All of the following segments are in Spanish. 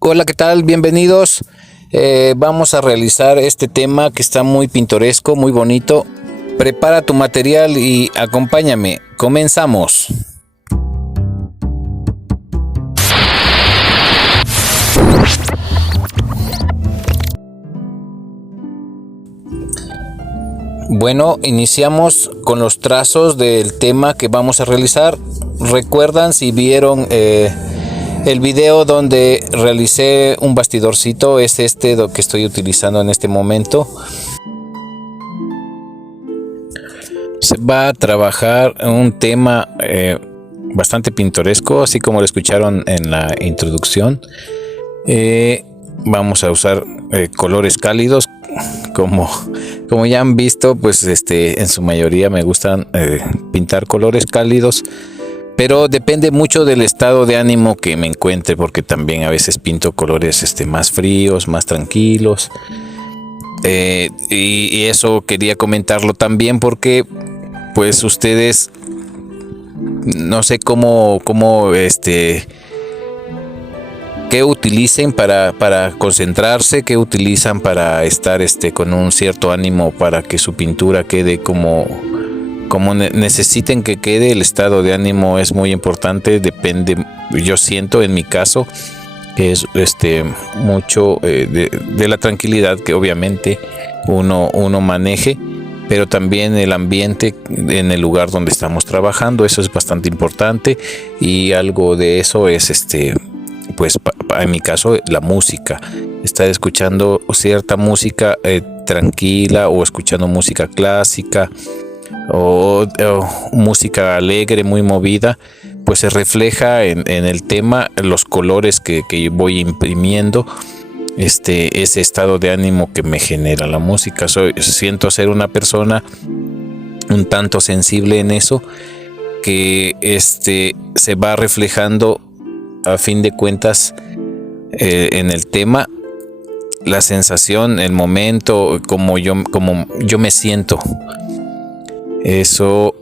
Hola, ¿qué tal? Bienvenidos. Vamos a realizar este tema que está muy pintoresco, muy bonito. Prepara tu material y acompáñame. Comenzamos. Bueno, iniciamos con los trazos del tema que vamos a realizar. ¿Recuerdan si vieron el video donde realicé un bastidorcito? Es este que estoy utilizando en este momento. Se va a trabajar un tema bastante pintoresco, así como lo escucharon en la introducción. Vamos a usar colores cálidos, como ya han visto, pues en su mayoría me gustan pintar colores cálidos, pero depende mucho del estado de ánimo que me encuentre, porque también a veces pinto colores más fríos, más tranquilos. Y eso quería comentarlo también porque pues ustedes no sé cómo qué utilicen para concentrarse, qué utilizan para estar con un cierto ánimo para que su pintura quede como necesiten que quede. El estado de ánimo es muy importante, depende, yo siento en mi caso que es mucho de la tranquilidad que obviamente uno maneje, pero también el ambiente en el lugar donde estamos trabajando, eso es bastante importante. Y algo de eso es pues en mi caso la música, estar escuchando cierta música tranquila, o escuchando música clásica o música alegre, muy movida, pues se refleja en el tema, los colores que voy imprimiendo, ese estado de ánimo que me genera la música. Siento ser una persona un tanto sensible en eso, que se va reflejando a fin de cuentas en el tema, la sensación, el momento, como yo me siento. Eso,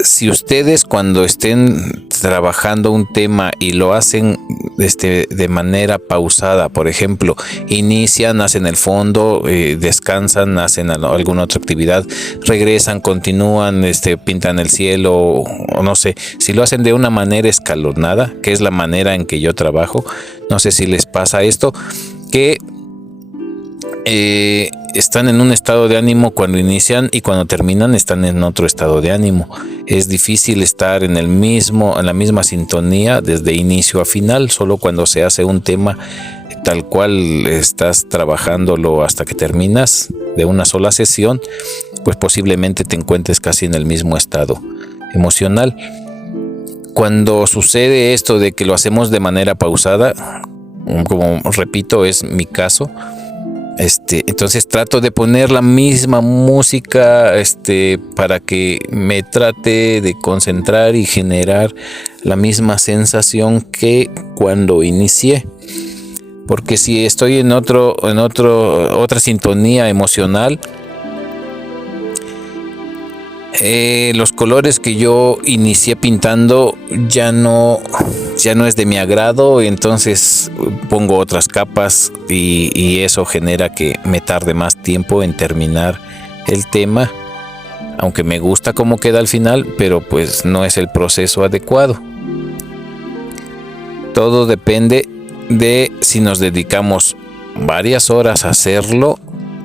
si ustedes cuando estén trabajando un tema y lo hacen de manera pausada, por ejemplo, inician, hacen el fondo, descansan, hacen alguna otra actividad, regresan, continúan, pintan el cielo, o no sé, si lo hacen de una manera escalonada, que es la manera en que yo trabajo, no sé si les pasa esto, que están en un estado de ánimo cuando inician y cuando terminan están en otro estado de ánimo. Es difícil estar en la misma sintonía desde inicio a final. Solo cuando se hace un tema tal cual estás trabajándolo hasta que terminas de una sola sesión, pues posiblemente te encuentres casi en el mismo estado emocional. Cuando sucede esto de que lo hacemos de manera pausada, como repito, es mi caso, entonces trato de poner la misma música para que me trate de concentrar y generar la misma sensación que cuando inicié. Porque si estoy en otra sintonía emocional, los colores que yo inicié pintando ya no es de mi agrado, entonces pongo otras capas y eso genera que me tarde más tiempo en terminar el tema, aunque me gusta cómo queda al final, pero pues no es el proceso adecuado. Todo depende de si nos dedicamos varias horas a hacerlo,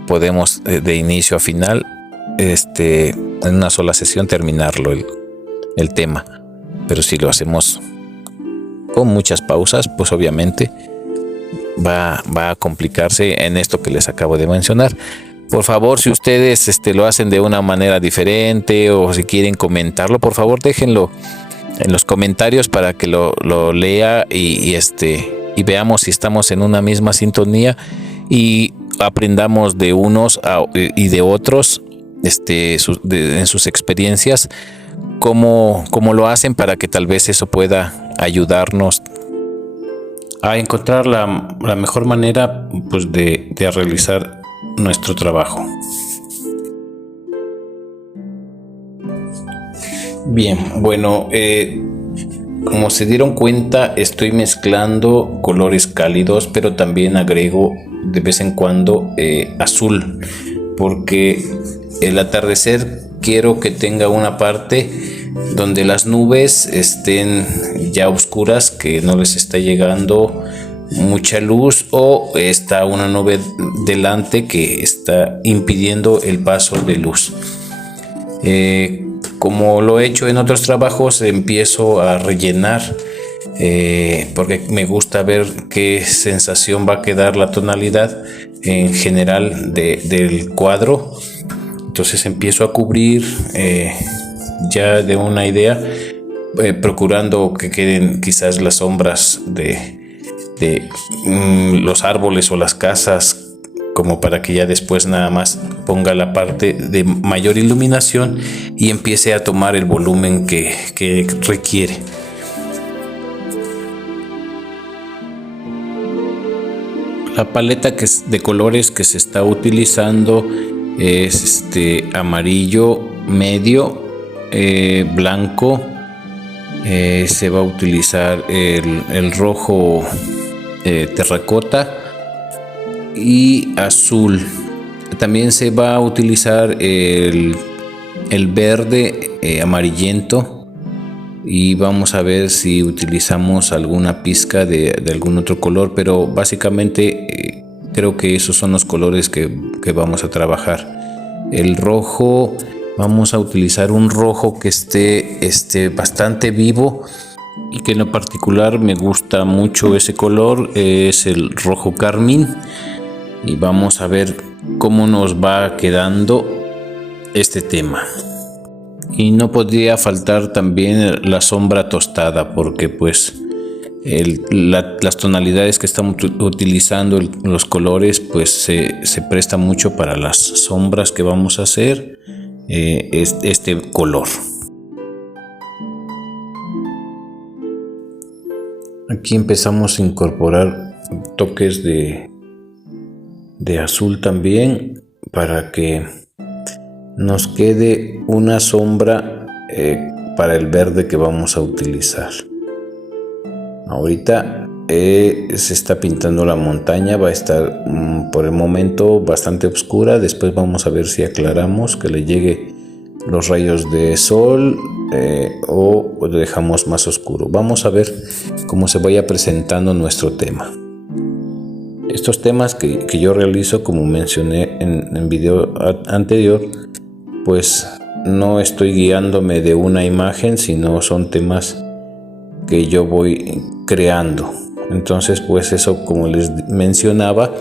podemos de inicio a final en una sola sesión terminarlo el tema, pero si lo hacemos con muchas pausas, pues obviamente va a complicarse en esto que les acabo de mencionar. Por favor, si ustedes lo hacen de una manera diferente o si quieren comentarlo, por favor déjenlo en los comentarios para que lo lea y veamos si estamos en una misma sintonía y aprendamos de unos y de otros en sus experiencias cómo lo hacen, para que tal vez eso pueda ayudarnos a encontrar la mejor manera pues de realizar nuestro trabajo. Bien, bueno, como se dieron cuenta, estoy mezclando colores cálidos, pero también agrego de vez en cuando azul, porque el atardecer quiero que tenga una parte donde las nubes estén ya oscuras, que no les está llegando mucha luz, o está una nube delante que está impidiendo el paso de luz. Como lo he hecho en otros trabajos, empiezo a rellenar porque me gusta ver qué sensación va a quedar la tonalidad en general del cuadro. Entonces empiezo a cubrir ya de una idea, procurando que queden quizás las sombras de los árboles o las casas, como para que ya después nada más ponga la parte de mayor iluminación y empiece a tomar el volumen que requiere. La paleta de colores que se está utilizando es amarillo medio, blanco, se va a utilizar el rojo terracota y azul. También se va a utilizar el verde amarillento, y vamos a ver si utilizamos alguna pizca de algún otro color, pero básicamente creo que esos son los colores que vamos a trabajar. El rojo, vamos a utilizar un rojo que esté bastante vivo y que en lo particular me gusta mucho ese color, es el rojo carmín. Y vamos a ver cómo nos va quedando este tema. Y no podría faltar también la sombra tostada, porque pues las tonalidades que estamos utilizando, los colores, pues se presta mucho para las sombras que vamos a hacer este color. Aquí empezamos a incorporar toques de azul también, para que nos quede una sombra para el verde que vamos a utilizar. Ahorita se está pintando la montaña, va a estar por el momento bastante oscura. Después vamos a ver si aclaramos, que le llegue los rayos de sol o lo dejamos más oscuro. Vamos a ver cómo se vaya presentando nuestro tema. Estos temas que yo realizo, como mencioné en video anterior, pues no estoy guiándome de una imagen, sino son temas que yo voy creando. Entonces, pues eso, como les mencionaba,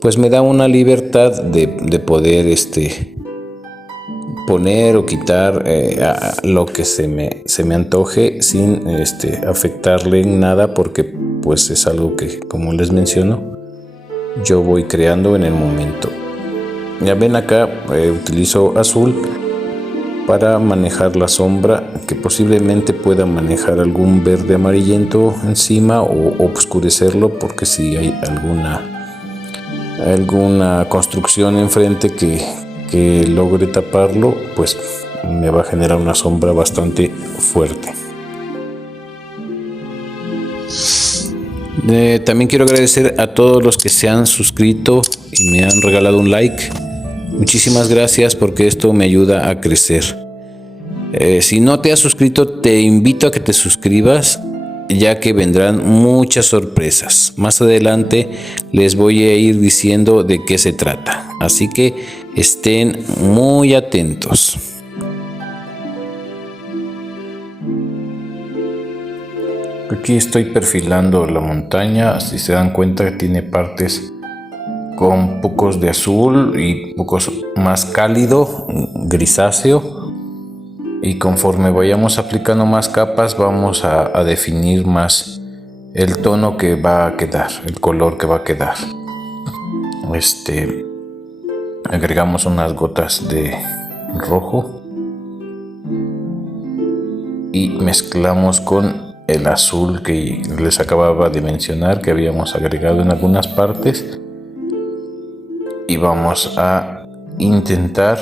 pues me da una libertad de poder poner o quitar lo que se me antoje, sin afectarle en nada, porque pues es algo que, como les menciono, yo voy creando en el momento. Ya ven, acá utilizo azul para manejar la sombra, que posiblemente pueda manejar algún verde amarillento encima o oscurecerlo, porque si hay alguna construcción enfrente que logre taparlo, pues me va a generar una sombra bastante fuerte. También quiero agradecer a todos los que se han suscrito y me han regalado un like. Muchísimas gracias, porque esto me ayuda a crecer. Si no te has suscrito, te invito a que te suscribas, ya que vendrán muchas sorpresas. Más adelante les voy a ir diciendo de qué se trata, así que estén muy atentos. Aquí estoy perfilando la montaña. Si se dan cuenta, tiene partes con pocos de azul y pocos más cálido, grisáceo, y conforme vayamos aplicando más capas vamos a definir más el tono que va a quedar, el color que va a quedar. Agregamos unas gotas de rojo y mezclamos con el azul que les acababa de mencionar, que habíamos agregado en algunas partes. Y vamos a intentar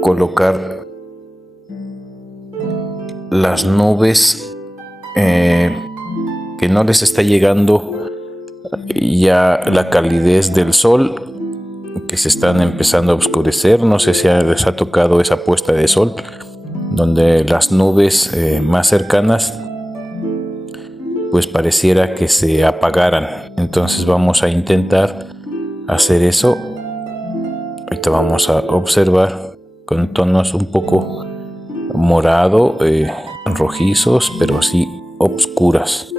colocar las nubes que no les está llegando ya la calidez del sol, que se están empezando a oscurecer. No sé si les ha tocado esa puesta de sol, donde las nubes más cercanas pues pareciera que se apagaran. Entonces vamos a intentar hacer eso. Ahorita vamos a observar con tonos un poco morado, rojizos, pero sí oscuras.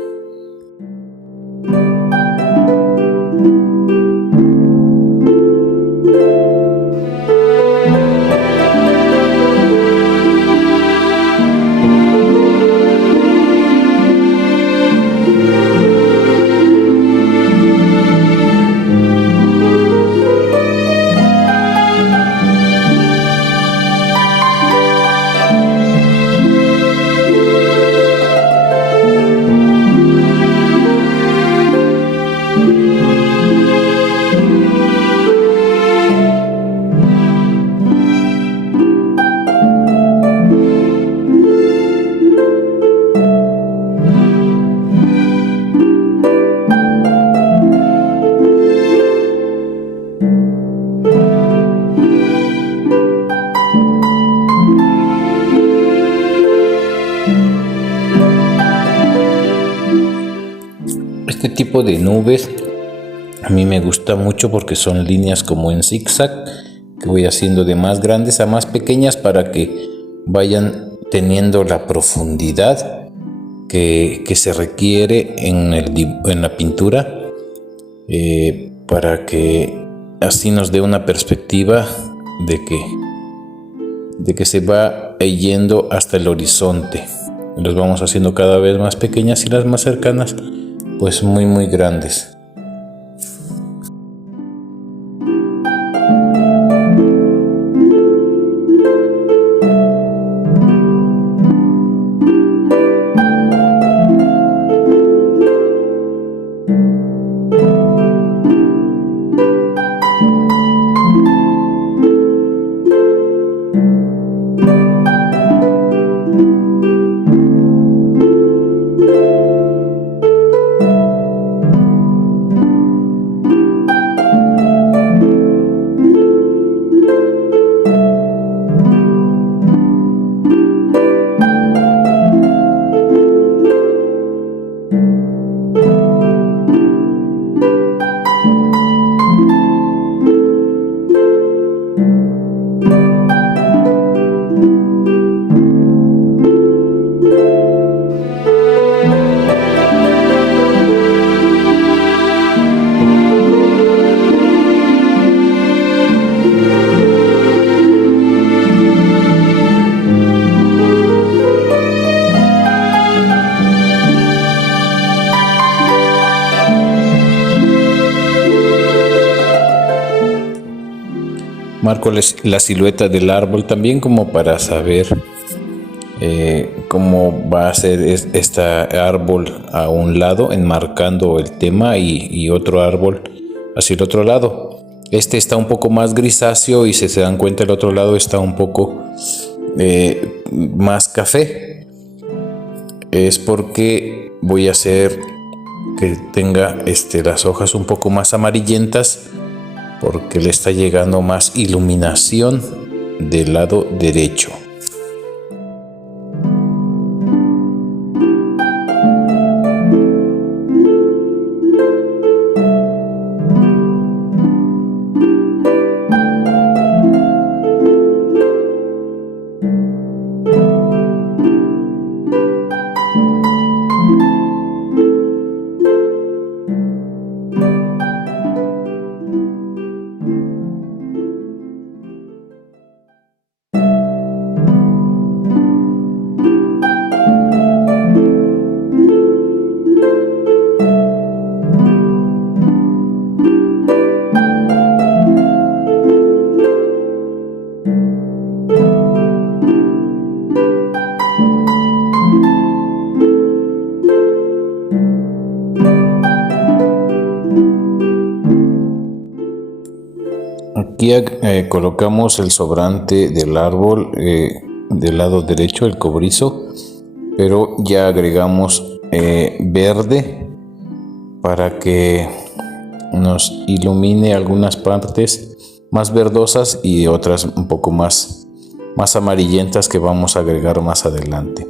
Este tipo de nubes a mí me gusta mucho porque son líneas como en zigzag que voy haciendo de más grandes a más pequeñas para que vayan teniendo la profundidad que se requiere en la pintura, para que así nos dé una perspectiva de que se va yendo hasta el horizonte. Los vamos haciendo cada vez más pequeñas y las más cercanas pues muy grandes. Marco la silueta del árbol también como para saber cómo va a ser este árbol a un lado, enmarcando el tema, y otro árbol hacia el otro lado. Este está un poco más grisáceo y si se dan cuenta el otro lado está un poco más café. Es porque voy a hacer que tenga las hojas un poco más amarillentas, porque le está llegando más iluminación del lado derecho. Aquí colocamos el sobrante del árbol del lado derecho, el cobrizo, pero ya agregamos verde para que nos ilumine algunas partes más verdosas y otras un poco más amarillentas que vamos a agregar más adelante.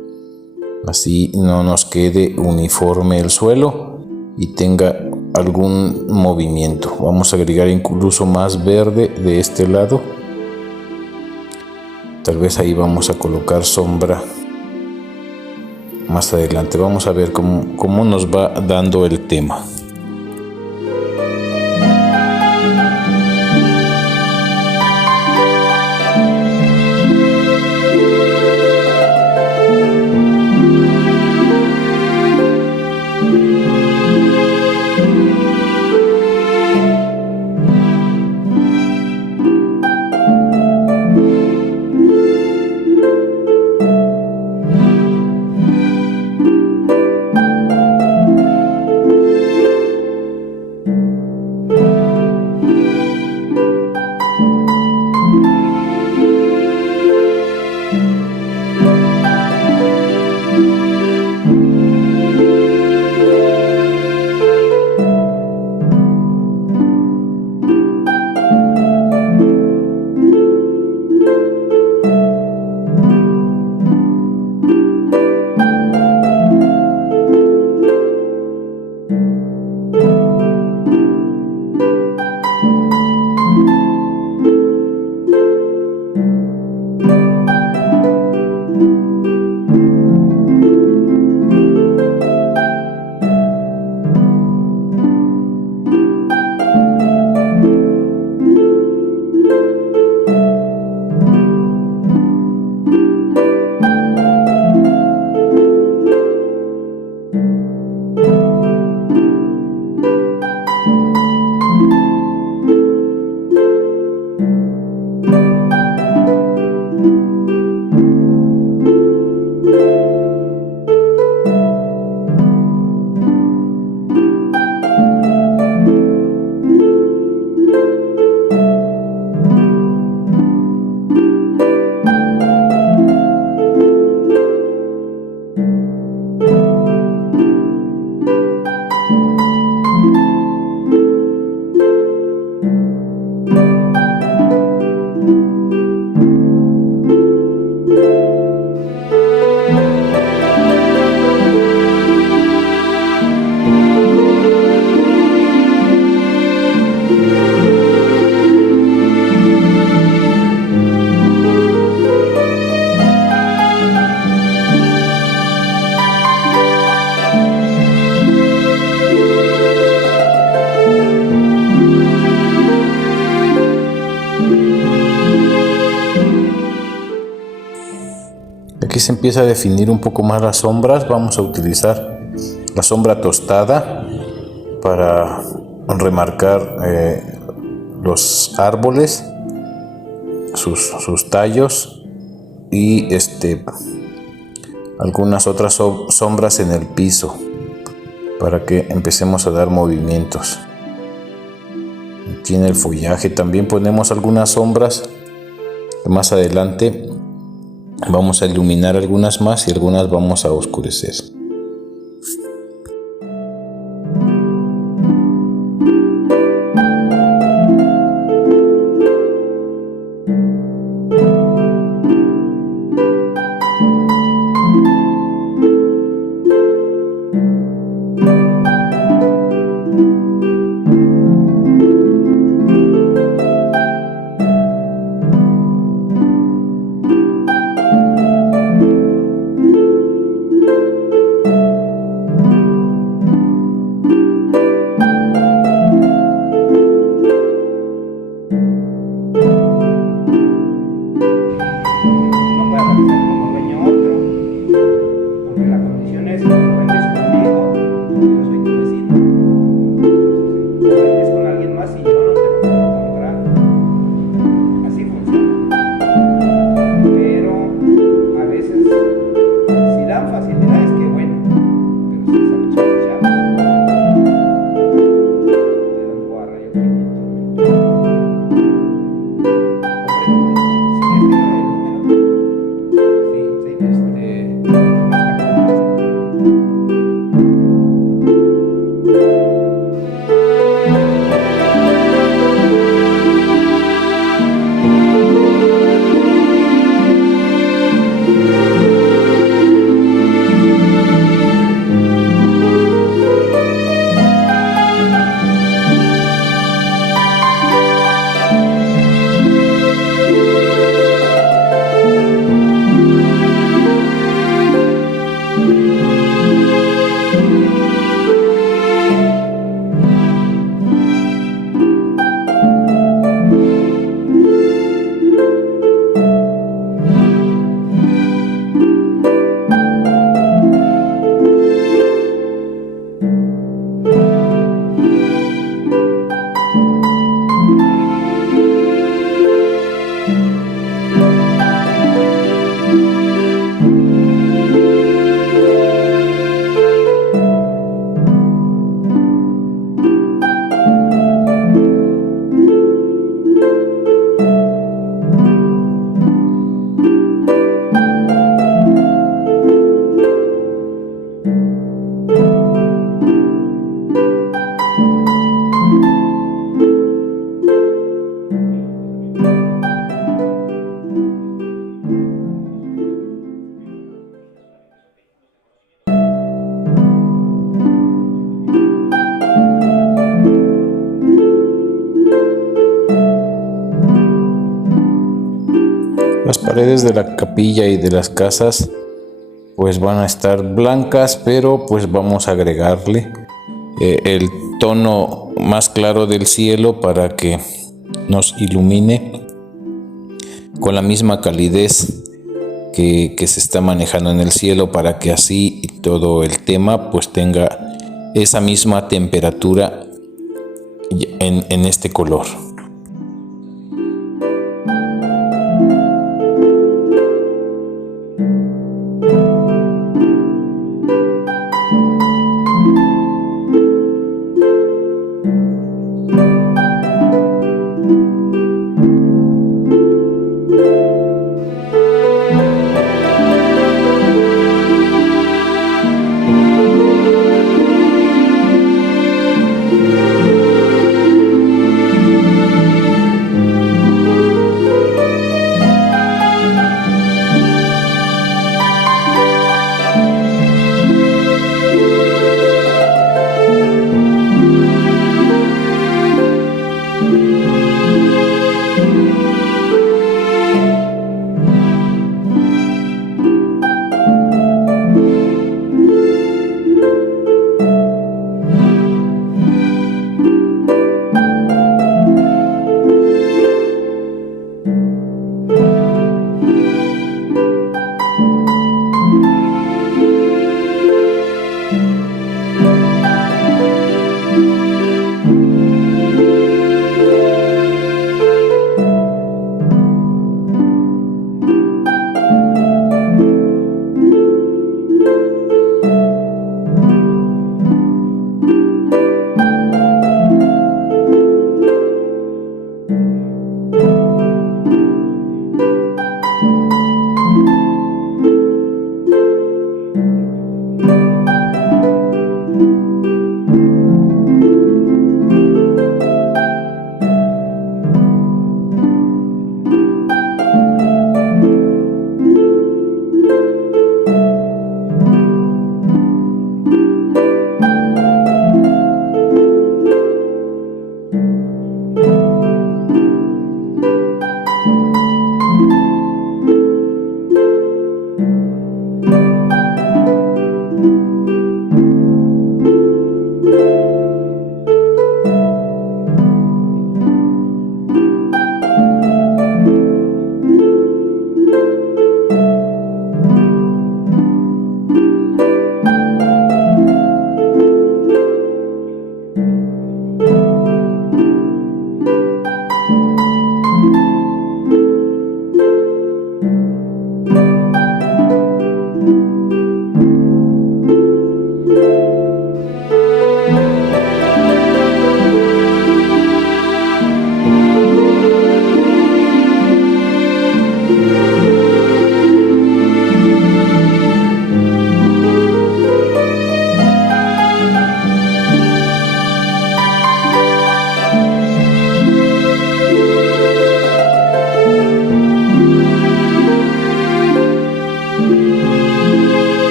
Así no nos quede uniforme el suelo y tenga algún movimiento. Vamos a agregar incluso más verde de este lado. Tal vez ahí vamos a colocar sombra más adelante. Vamos a ver cómo nos va dando el tema. Aquí se empieza a definir un poco más las sombras. Vamos a utilizar la sombra tostada para remarcar los árboles, sus tallos y algunas otras sombras en el piso para que empecemos a dar movimientos. Aquí en el follaje también ponemos algunas sombras que más adelante vamos a iluminar algunas más y algunas vamos a oscurecer. paredes de la capilla y de las casas pues van a estar blancas, pero pues vamos a agregarle el tono más claro del cielo para que nos ilumine con la misma calidez que se está manejando en el cielo, para que así todo el tema pues tenga esa misma temperatura en este color.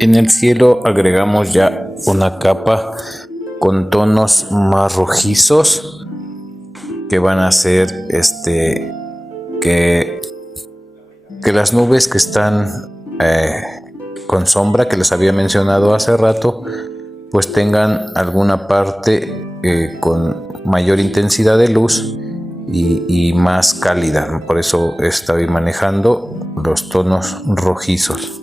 En el cielo agregamos ya una capa con tonos más rojizos que van a hacer que las nubes que están con sombra, que les había mencionado hace rato, pues tengan alguna parte con mayor intensidad de luz y más cálida. Por eso estoy manejando los tonos rojizos.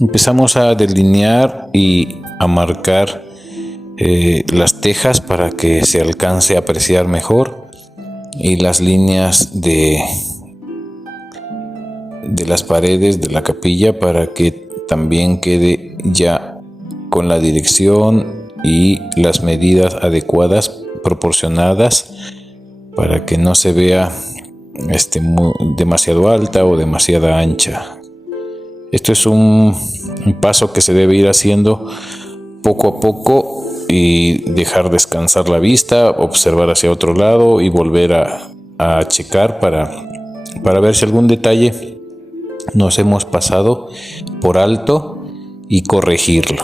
empezamos a delinear y a marcar las tejas para que se alcance a apreciar mejor, y las líneas de las paredes de la capilla para que también quede ya con la dirección y las medidas adecuadas, proporcionadas, para que no se vea demasiado alta o demasiado ancha. Esto es un paso que se debe ir haciendo poco a poco y dejar descansar la vista, observar hacia otro lado y volver a checar para ver si algún detalle nos hemos pasado por alto y corregirlo.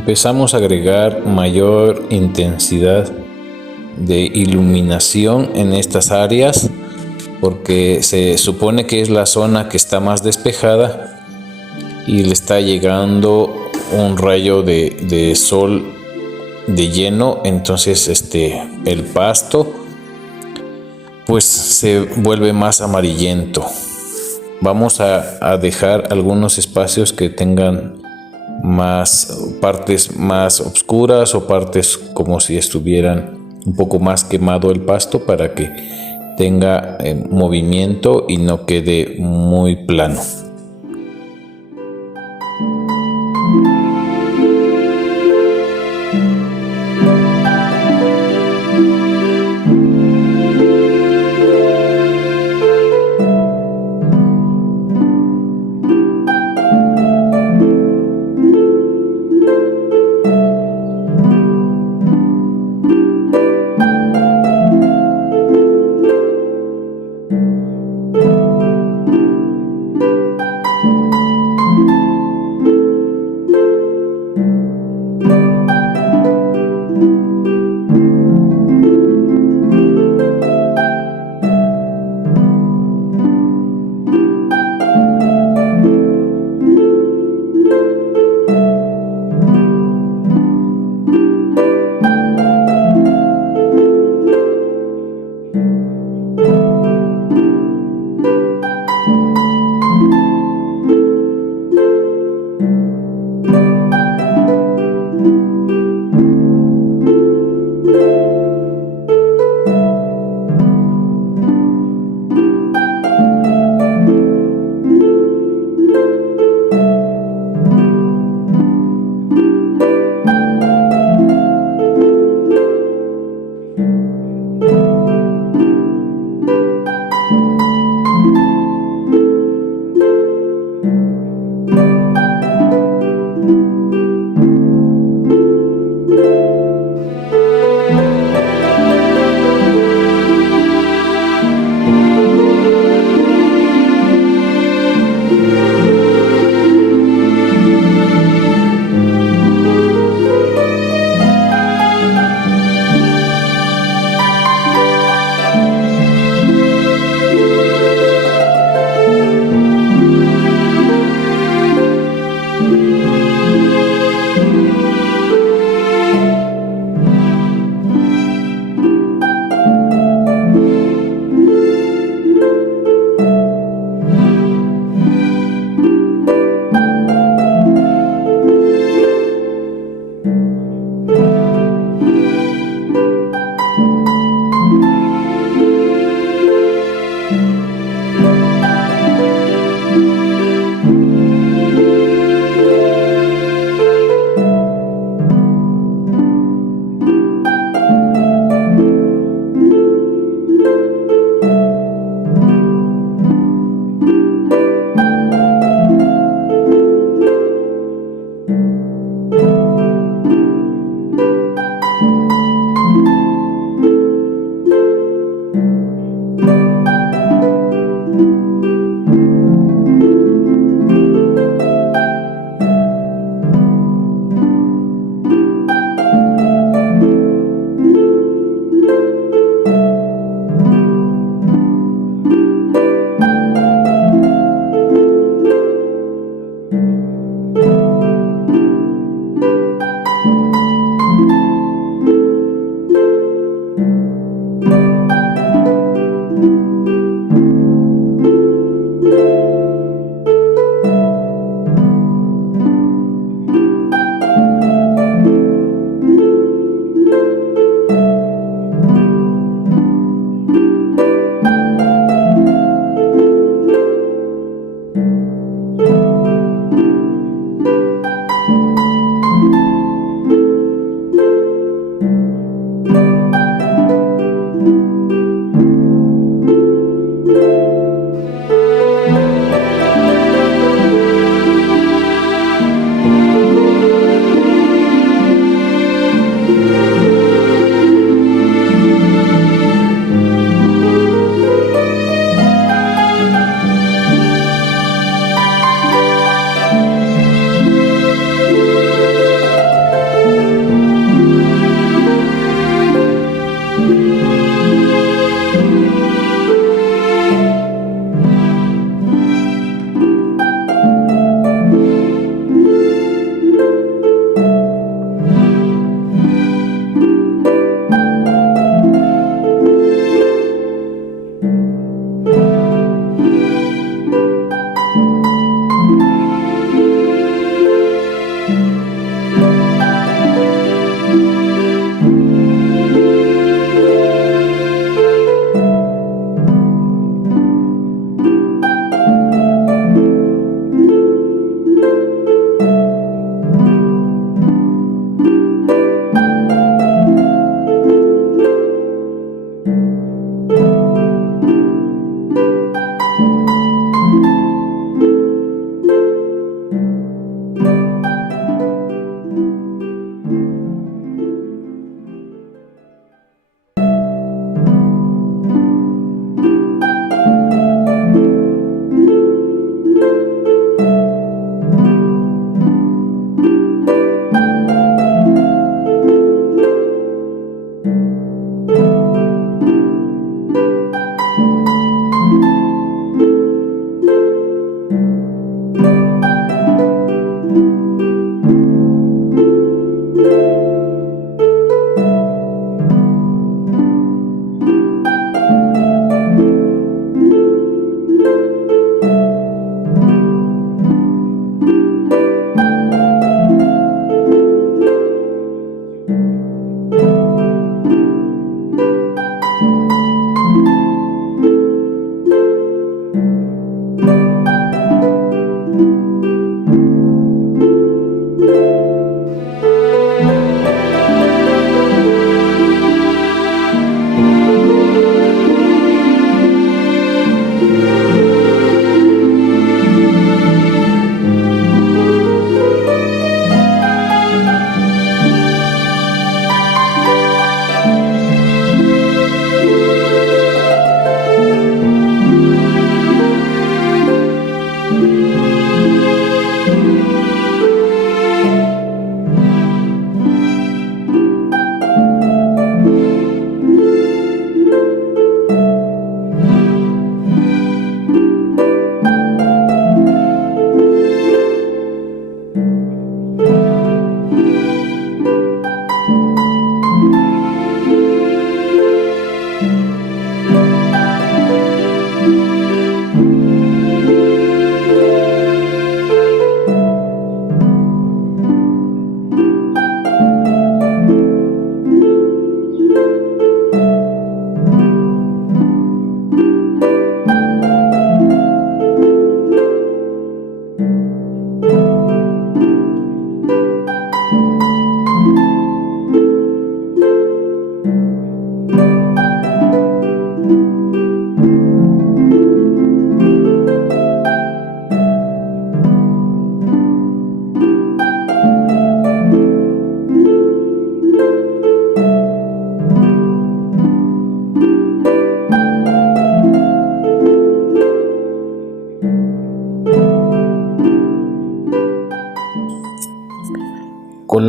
empezamos a agregar mayor intensidad de iluminación en estas áreas, porque se supone que es la zona que está más despejada y le está llegando un rayo de sol de lleno. Entonces el pasto pues se vuelve más amarillento. Vamos a dejar algunos espacios que tengan más partes más oscuras o partes como si estuvieran un poco más quemado el pasto, para que tenga movimiento y no quede muy plano.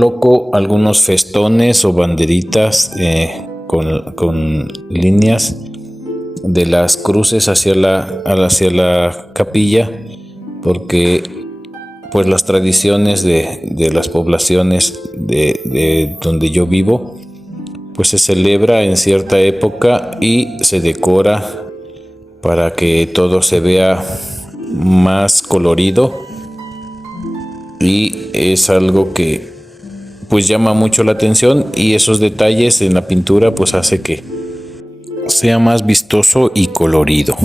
coloco algunos festones o banderitas con líneas de las cruces hacia la capilla, porque pues las tradiciones de las poblaciones de donde yo vivo, pues se celebra en cierta época y se decora para que todo se vea más colorido, y es algo que pues llama mucho la atención, y esos detalles en la pintura pues hace que sea más vistoso y colorido.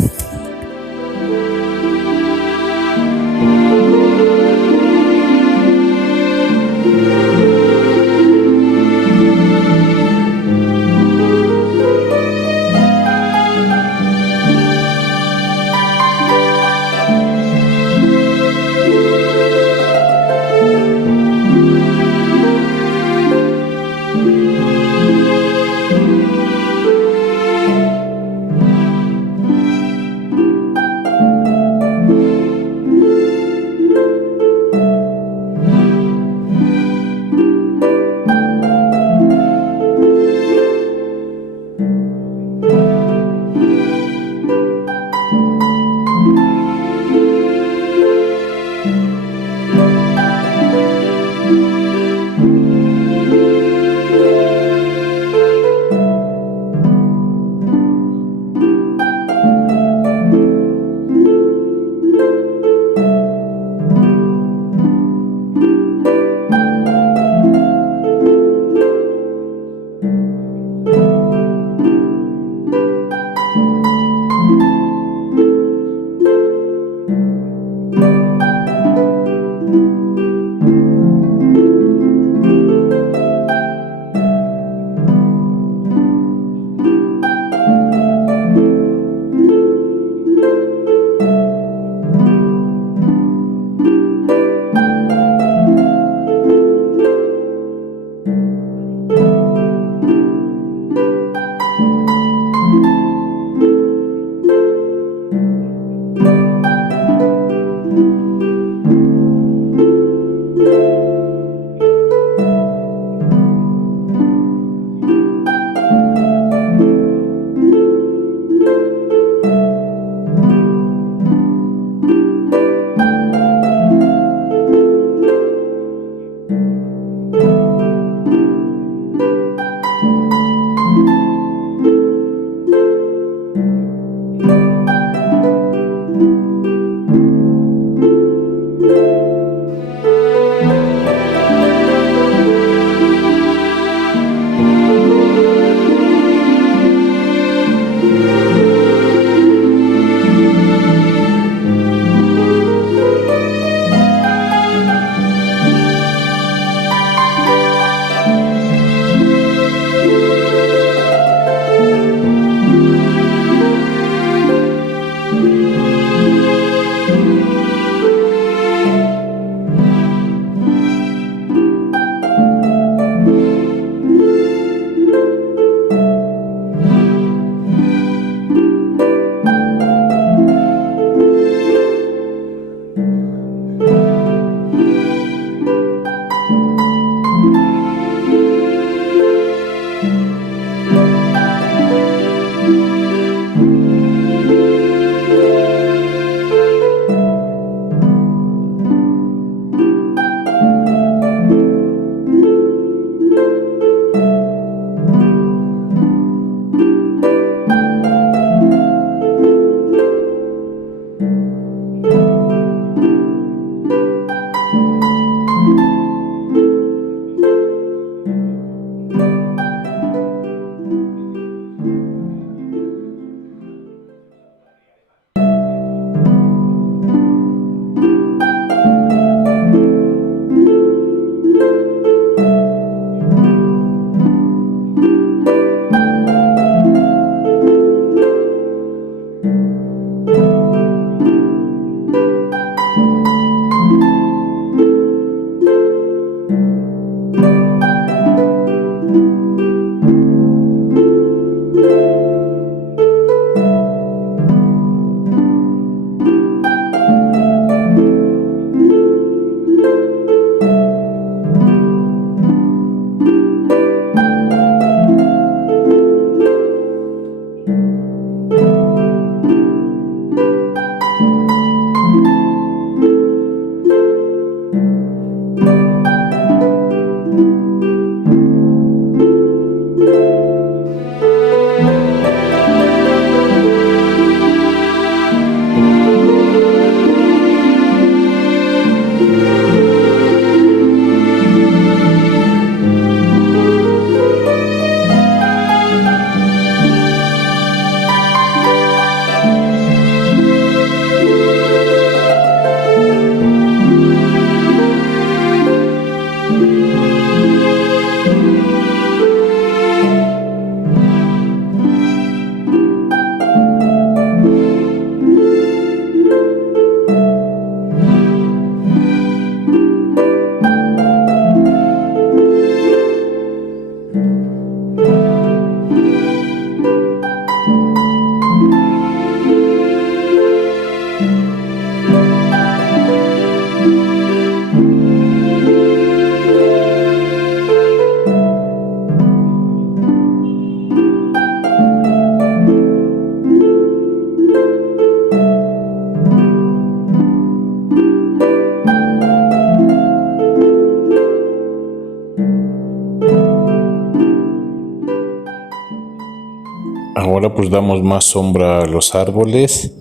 Ahora pues damos más sombra a los árboles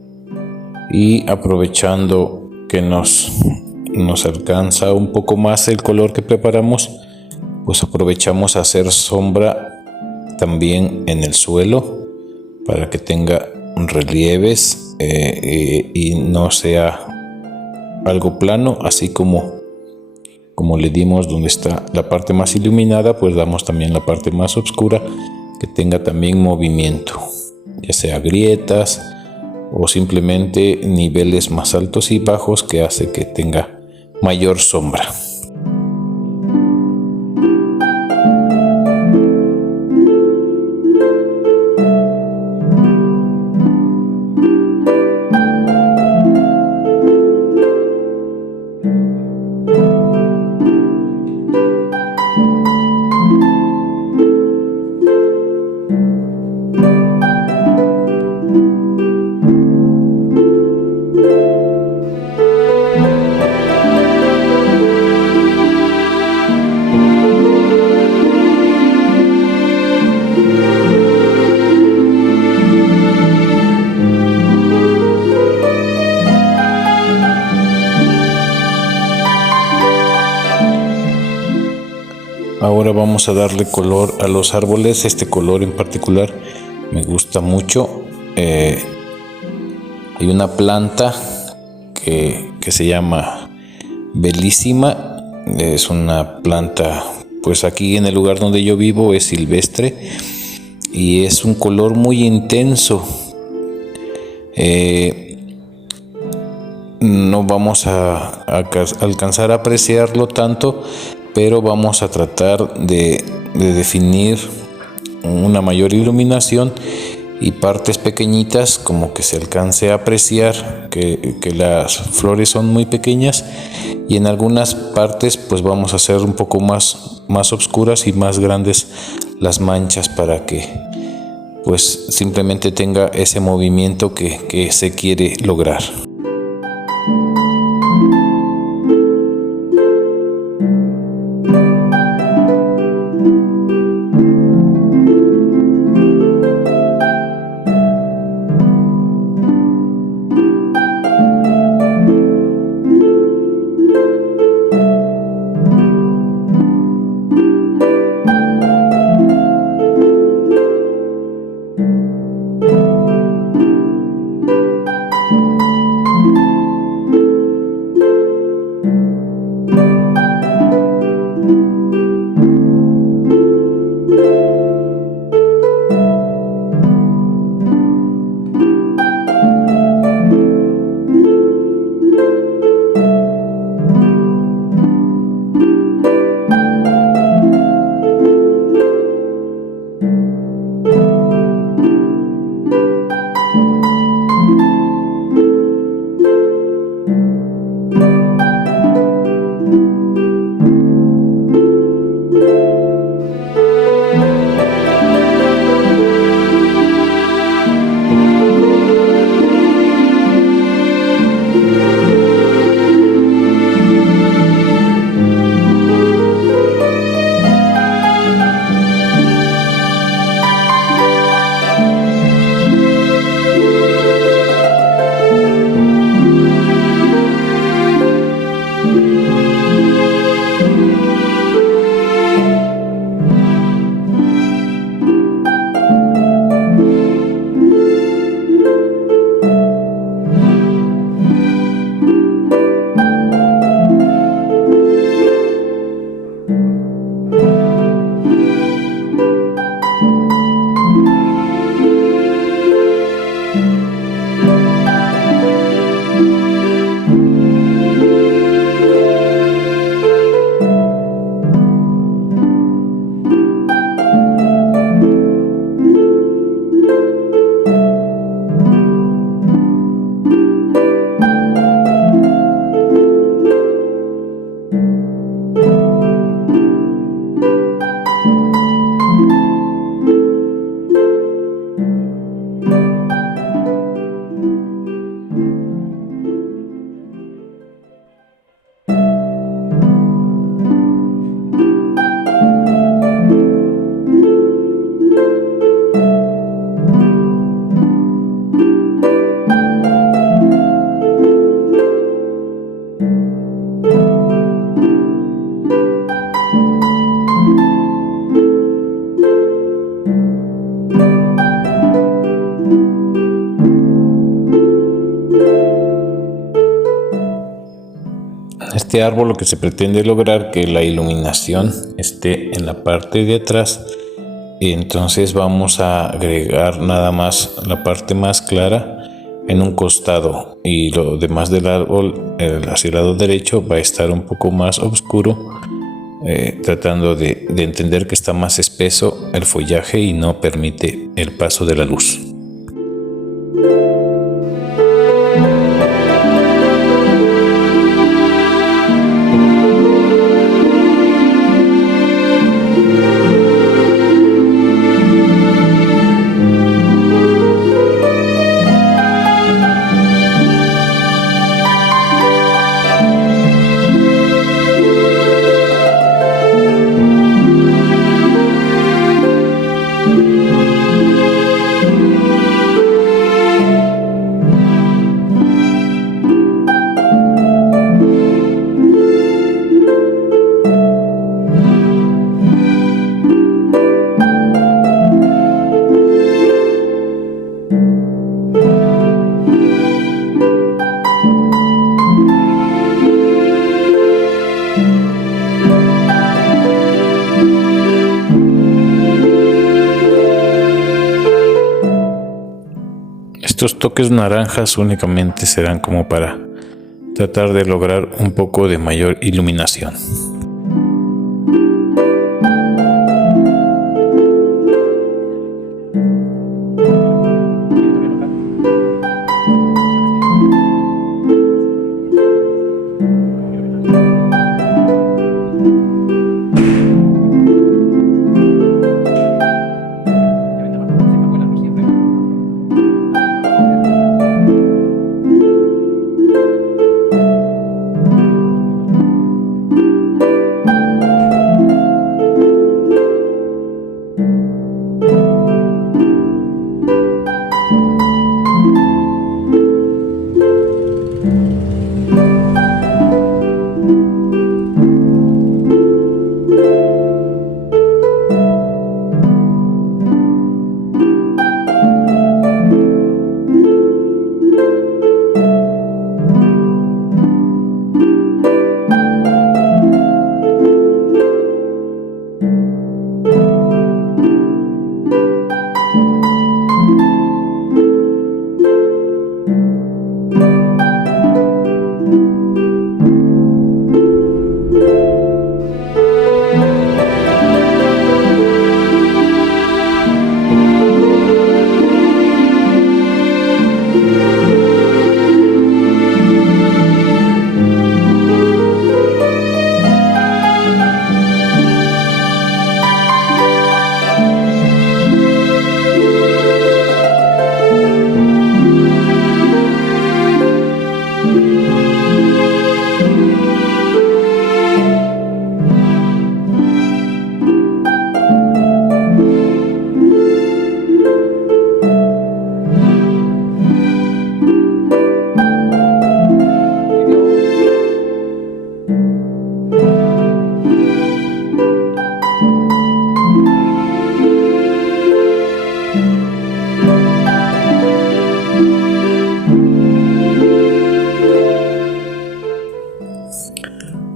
y aprovechando que nos alcanza un poco más el color que preparamos, pues aprovechamos a hacer sombra también en el suelo para que tenga relieves y no sea algo plano, así como le dimos donde está la parte más iluminada, pues damos también la parte más oscura que tenga también movimiento, ya sea grietas o simplemente niveles más altos y bajos que hace que tenga mayor sombra. Ahora vamos a darle color a los árboles. Este color en particular me gusta mucho. Hay una planta que se llama Belísima. Es una planta, pues aquí en el lugar donde yo vivo es silvestre y es un color muy intenso. No vamos a alcanzar a apreciarlo tanto, pero vamos a tratar de definir una mayor iluminación y partes pequeñitas como que se alcance a apreciar que las flores son muy pequeñas, y en algunas partes pues vamos a hacer un poco más oscuras y más grandes las manchas para que pues simplemente tenga ese movimiento que se quiere lograr. este árbol lo que se pretende lograr que la iluminación esté en la parte de atrás, y entonces vamos a agregar nada más la parte más clara en un costado, y lo demás del árbol hacia el lado derecho va a estar un poco más oscuro, tratando de entender que está más espeso el follaje y no permite el paso de la luz. Estos toques naranjas únicamente serán como para tratar de lograr un poco de mayor iluminación.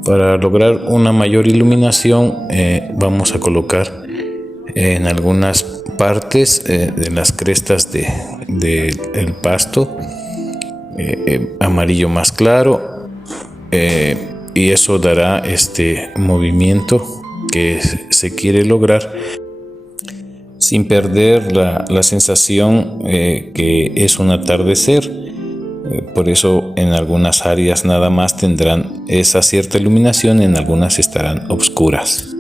Para lograr una mayor iluminación vamos a colocar en algunas partes de las crestas del pasto amarillo más claro, y eso dará este movimiento que se quiere lograr sin perder la sensación que es un atardecer. Por eso en algunas áreas nada más tendrán esa cierta iluminación, en algunas estarán oscuras.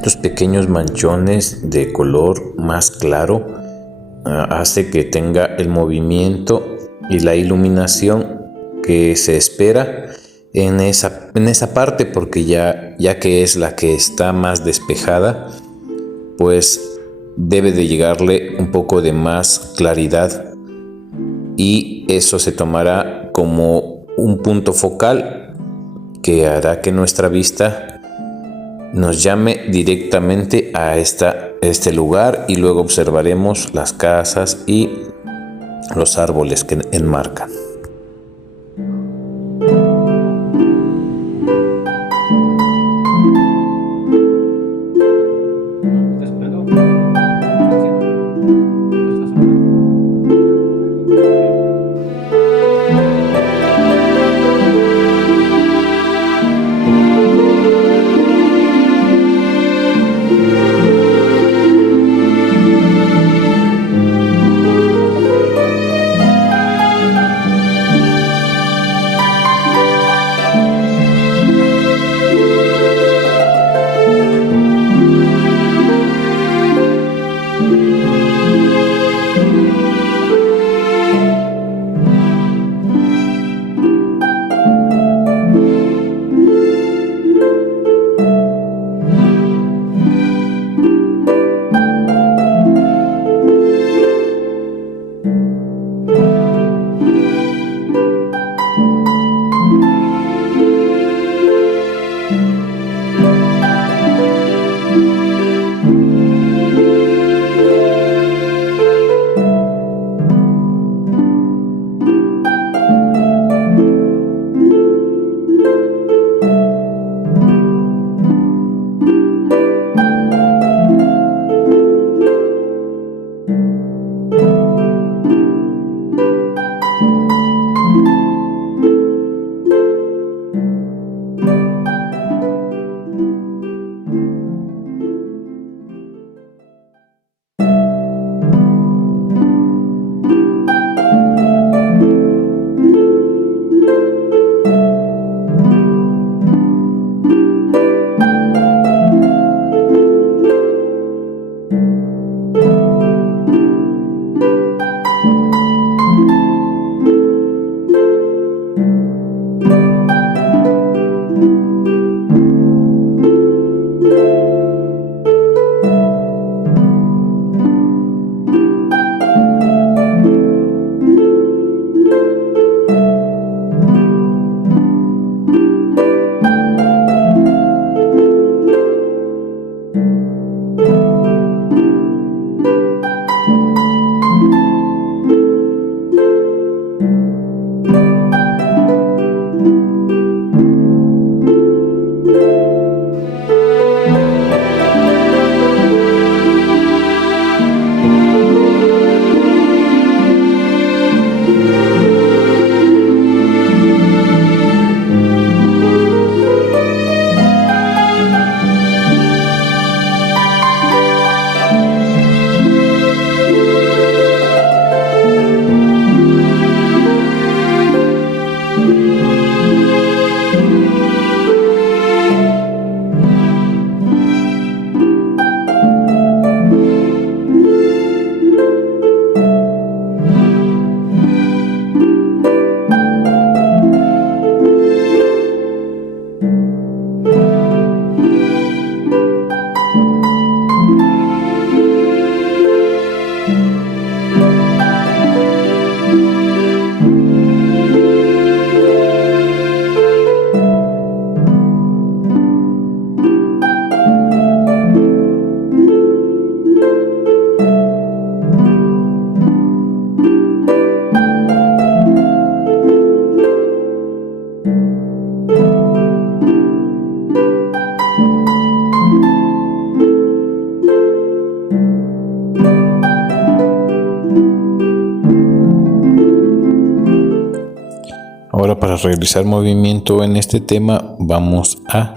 estos pequeños manchones de color más claro hace que tenga el movimiento y la iluminación que se espera en esa parte, porque ya que es la que está más despejada, pues debe de llegarle un poco de más claridad, y eso se tomará como un punto focal que hará que nuestra vista nos llame directamente a este lugar, y luego observaremos las casas y los árboles que enmarcan. Ahora, para realizar movimiento en este tema, vamos a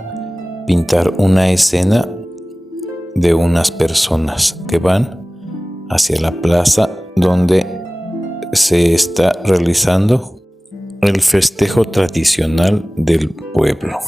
pintar una escena de unas personas que van hacia la plaza donde se está realizando el festejo tradicional del pueblo.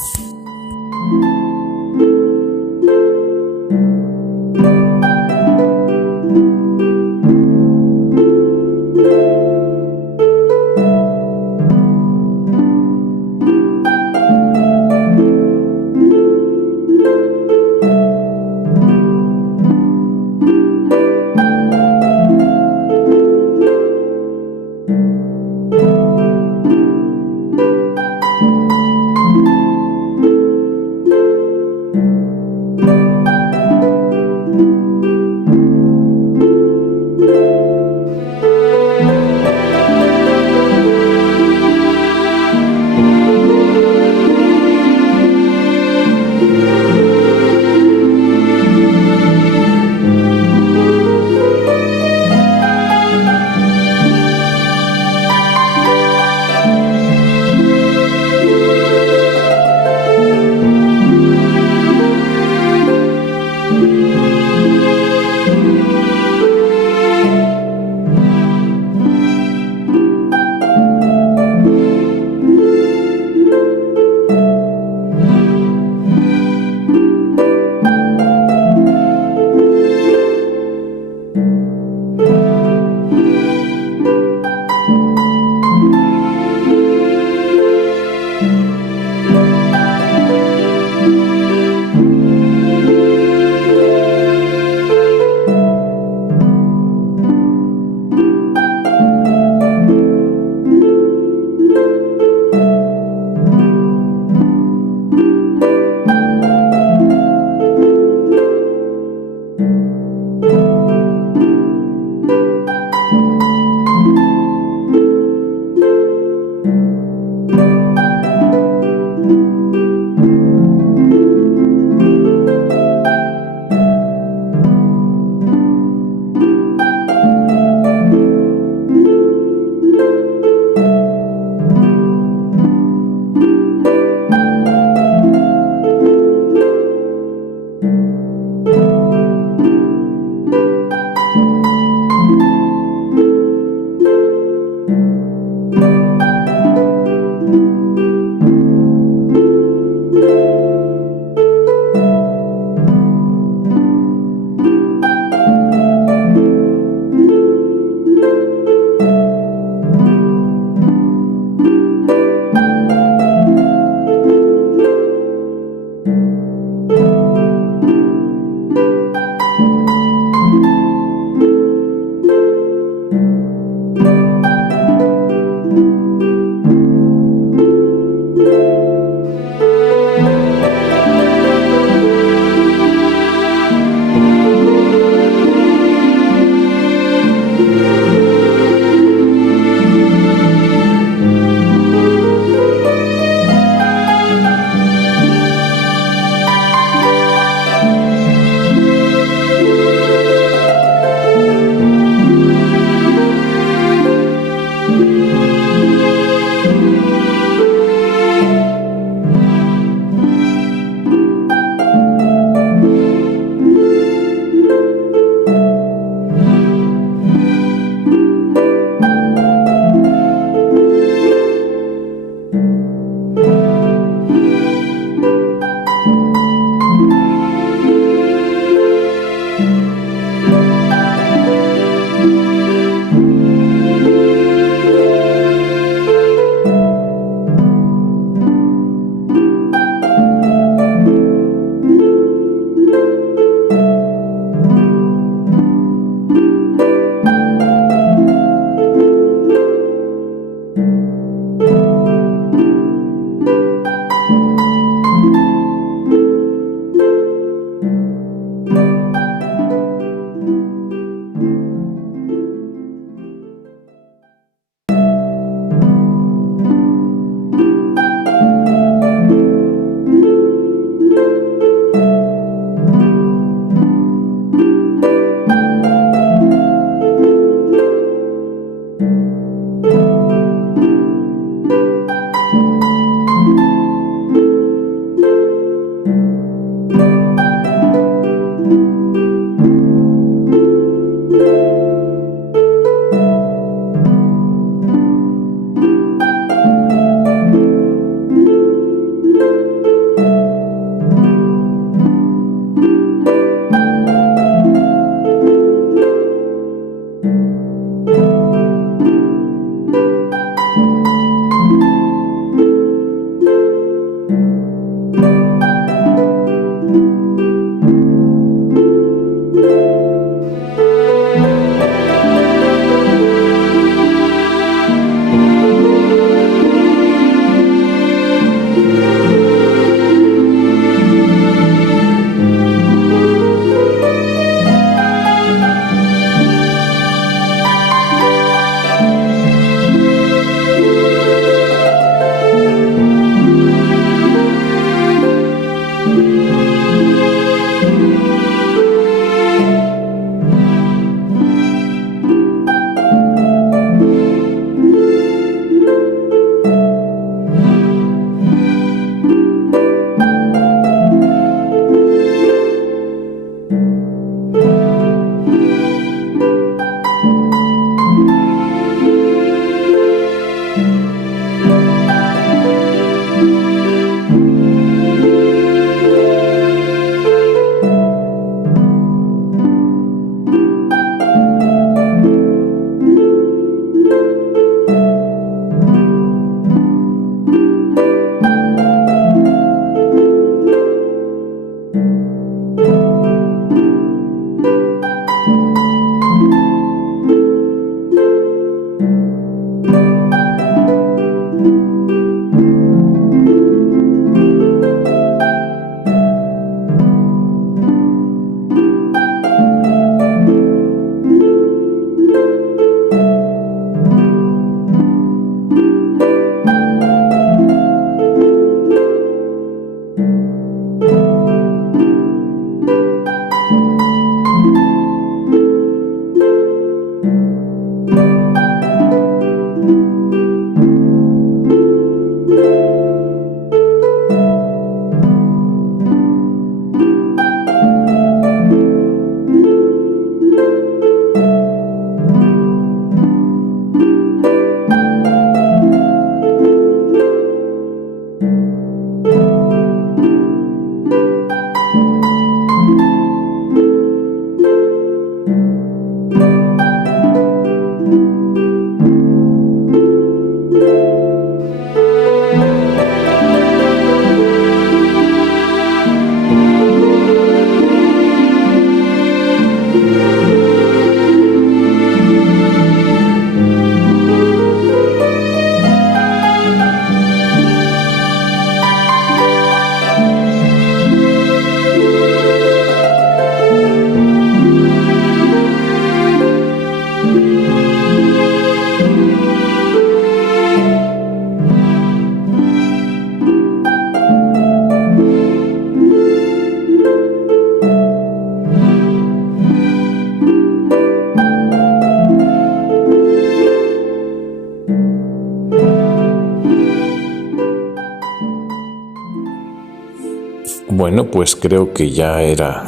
Bueno, pues creo que ya era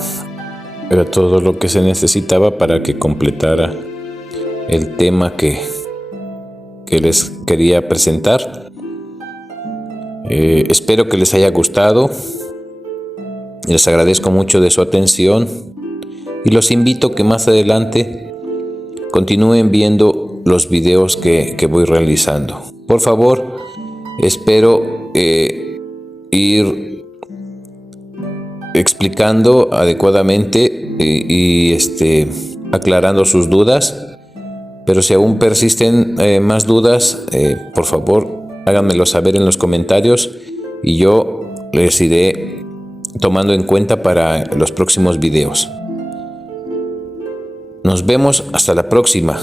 todo lo que se necesitaba para que completara el tema que les quería presentar. Espero que les haya gustado. Les agradezco mucho de su atención y los invito a que más adelante continúen viendo los videos que voy realizando. Por favor, espero ir explicando adecuadamente y aclarando sus dudas, pero si aún persisten más dudas, por favor háganmelo saber en los comentarios y yo les iré tomando en cuenta para los próximos videos. Nos vemos hasta la próxima.